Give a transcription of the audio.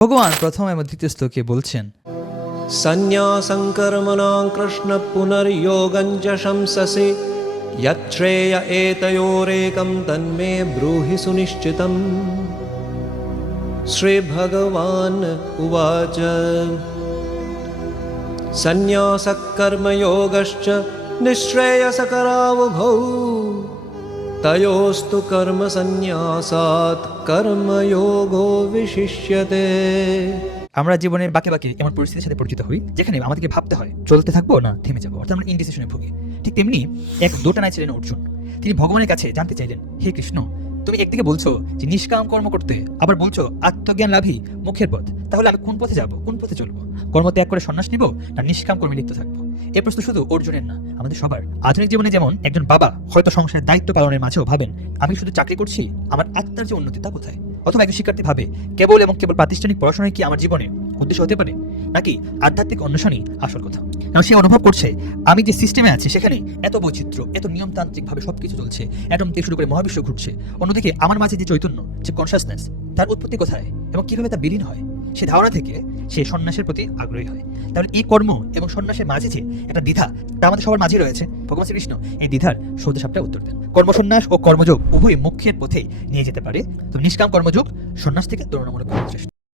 ভগবান প্রথম এবং দ্বিতীয় শ্লোকে বলছেন, সন্ন্যাসং কর্মণাং কৃষ্ণ পুনর্যোগং চ শংসসে যচ্ছ্রেয় এতয়োরেকং তন্মে ব্রূহি সুনিশ্চিতম। শ্রীভগবান উবাচ সন্ন্যাসঃ কর্মযোগশ্চ নিঃশ্রেয়সকরাবুভৌ তয়োস্তু কর্ম সন্ন্যাসাৎ কর্মযোগো বিশিষ্যতে। আমরা জীবনের বাঁকে বাঁকে এমন পরিস্থিতির সাথে পরিচিত হই যেখানে আমাদেরকে ভাবতে হয় চলতে থাকবো না থেমে যাবো, অর্থাৎ আমরা ইনডিসিশনে ভুগি। ঠিক তেমনি এক দোটানায় ছিলেন অর্জুন। তিনি ভগবানের কাছে জানতে চাইলেন, হে কৃষ্ণ, তুমি একদিকে বলছো যে নিষ্কাম কর্ম করতে, আবার বলছো আত্মজ্ঞান লাভই মুখের পথ, তাহলে আমি কোন পথে যাব, কোন পথে চলবো? কর্ম ত্যাগ করে সন্ন্যাস নিব না নিষ্কাম কর্মে লিপ্ত থাকবো? এই প্রশ্ন শুধু অর্জুনের না, আমাদের সবার। আধুনিক জীবনে যেমন একজন বাবা হয়তো সংসারের দায়িত্ব পালনের মাঝেও ভাবেন, আমি শুধু চাকরি করছি, আমার আত্মার যে উন্নতি তা কোথায়? অথবা একজন শিক্ষার্থী ভাবে, কেবল এবং কেবল প্রাতিষ্ঠানিক পড়াশোনায় কি আমার জীবনে উদ্দেশ্য হতে পারে, নাকি আধ্যাত্মিক অন্বেষণই আসল কথা? কারণ সে অনুভব করছে আমি যে সিস্টেমে আছি সেখানে এত বৈচিত্র্য, এত নিয়মতান্ত্রিক ভাবে সবকিছু চলছে, অ্যাটম থেকে শুরু করে মহাবিশ্ব ঘুরছে। অন্যদিকে আমার মাঝে যে চৈতন্য, যে কনসাসনেস, তার উৎপত্তি কোথায় এবং কিভাবে তা বিলীন হয়, সে ধারণা থেকে সে সন্ন্যাসের প্রতি আগ্রহী হয়। তাহলে এই কর্ম এবং সন্ন্যাসের মাঝে যে একটা দ্বিধা, তা আমাদের সবার মাঝে রয়েছে। ভগবান শ্রীকৃষ্ণ এই দ্বিধার সৌদেশাপটা উত্তর দেন। কর্মসন্ন্যাস ও কর্মযোগ উভয় মুখ্যের পথে নিয়ে যেতে পারে, তো নিষ্কাম কর্মযোগ সন্ন্যাস থেকে তুলনামূলক শ্রেষ্ঠ।